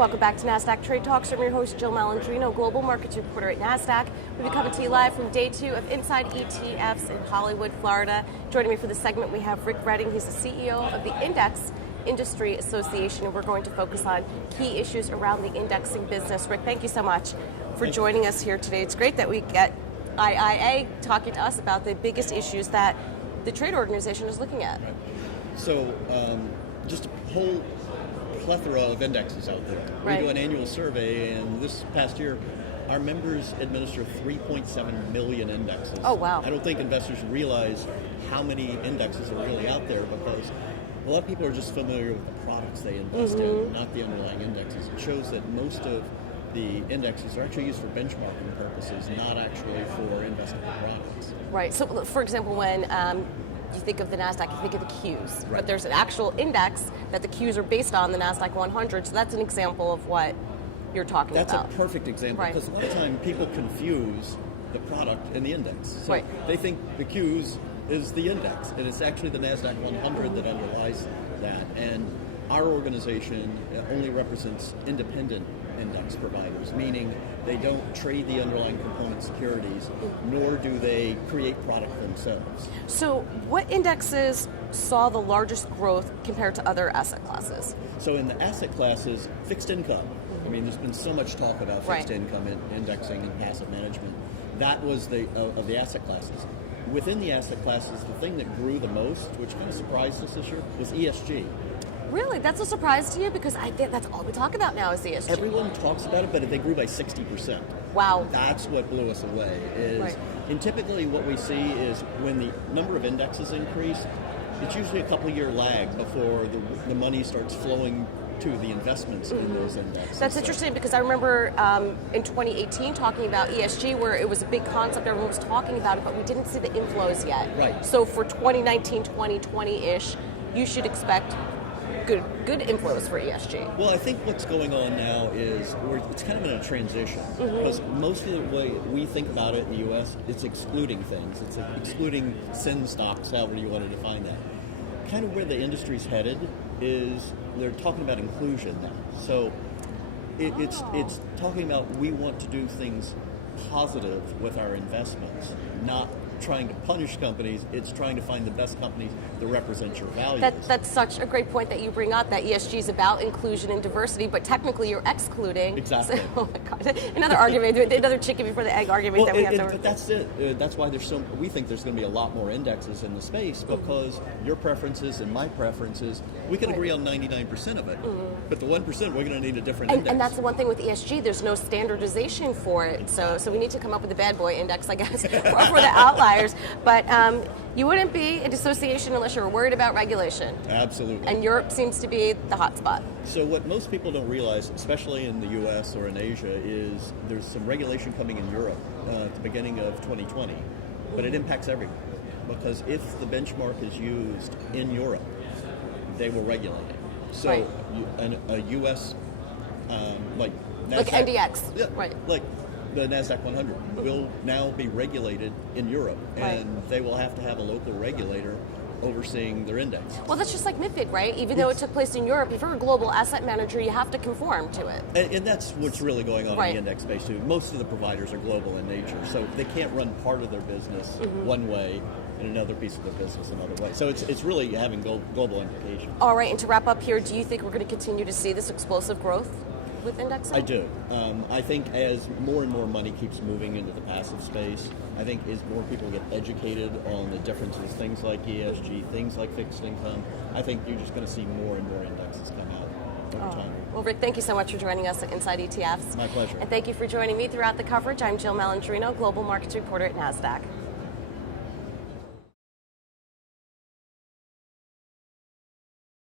Welcome back to Nasdaq Trade Talks. I'm your host, Jill Malandrino, Global Markets Reporter at Nasdaq. We'll be coming to you live from day 2 of Inside ETFs in Hollywood, Florida. Joining me for this segment, we have Rick Redding. He's the CEO of the Index Industry Association, and we're going to focus on key issues around the indexing business. Rick, thank you so much for joining us here today. It's great that we get IIA talking to us about the biggest issues that the trade organization is looking at. Right. So, just a whole plethora of indexes out there. Right. We do an annual survey, and this past year, our members administer 3.7 million indexes. Oh, wow. I don't think investors realize how many indexes are really out there, because a lot of people are just familiar with the products they invest in, not the underlying indexes. It shows that most of the indexes are actually used for benchmarking purposes, not actually for investable products. Right. So, for example, when you think of the Nasdaq, you think of the Qs, Right. but there's an actual index that the Qs are based on, the Nasdaq 100. So that's an example of what you're talking That's about. a perfect example, Right. because a lot of time people confuse the product and the index. So Right. they think the Qs is the index, and it's actually the Nasdaq 100 that underlies that. And our organization only represents independent index providers, meaning they don't trade the underlying component securities, nor do they create product themselves. So what indexes saw the largest growth compared to other asset classes? So in the asset classes, fixed income. I mean, there's been so much talk about fixed income and indexing and passive management. That was of the asset classes. Within the asset classes, the thing that grew the most, which kind of surprised us this year, was ESG. Really? That's a surprise to you? Because I think that's all we talk about now is ESG. Everyone talks about it, but they grew by 60%. Wow. That's what blew us away. Right. And typically what we see is when the number of indexes increase, it's usually a couple-year lag before the money starts flowing to the investments in those indexes. That's interesting, because I remember in 2018 talking about ESG, where it was a big concept, everyone was talking about it, but we didn't see the inflows yet. Right. So for 2019, 2020-ish, you should expect good inflows for ESG. Well, I think what's going on now is it's kind of in a transition, because most of the way we think about it in the U.S., it's excluding things. It's excluding sin stocks, however you want to define that. Kind of where the industry's headed is they're talking about inclusion now. So it's talking about we want to do things positive with our investments, not trying to punish companies. It's trying to find the best companies that represent your values. That's such a great point that you bring up, that ESG is about inclusion and diversity, but technically you're excluding. Exactly. So, oh my God, another argument, another chicken before the egg argument that we have to. But that's it. That's why we think there's going to be a lot more indexes in the space, because your preferences and my preferences, we can agree on 99% of it, but the 1% we're going to need a different index. And that's the one thing with ESG, there's no standardization for it. So we need to come up with a bad boy index, I guess, for the outliers. But you wouldn't be a dissociation unless you're worried about regulation. Absolutely. And Europe seems to be the hot spot. So what most people don't realize, especially in the U.S. or in Asia, is there's some regulation coming in Europe at the beginning of 2020, but it impacts everyone. Because if the benchmark is used in Europe, they will regulate it. So Right. a U.S. Like Nasdaq, Like NDX. yeah, Right. like the Nasdaq 100 will now be regulated in Europe, and they will have to have a local regulator overseeing their index. Well, that's just like MiFID, right? Even though it took place in Europe, if you're a global asset manager, you have to conform to it. And that's what's really going on Right. in the index space too. Most of the providers are global in nature, so they can't run part of their business one way and another piece of their business another way. So it's really having global implications. All right, and to wrap up here, do you think we're going to continue to see this explosive growth with indexing? I do. I think as more and more money keeps moving into the passive space, I think as more people get educated on the differences, things like ESG, things like fixed income, I think you're just going to see more and more indexes come out over time. Well, Rick, thank you so much for joining us at Inside ETFs. My pleasure. And thank you for joining me throughout the coverage. I'm Jill Malandrino, Global Markets Reporter at Nasdaq.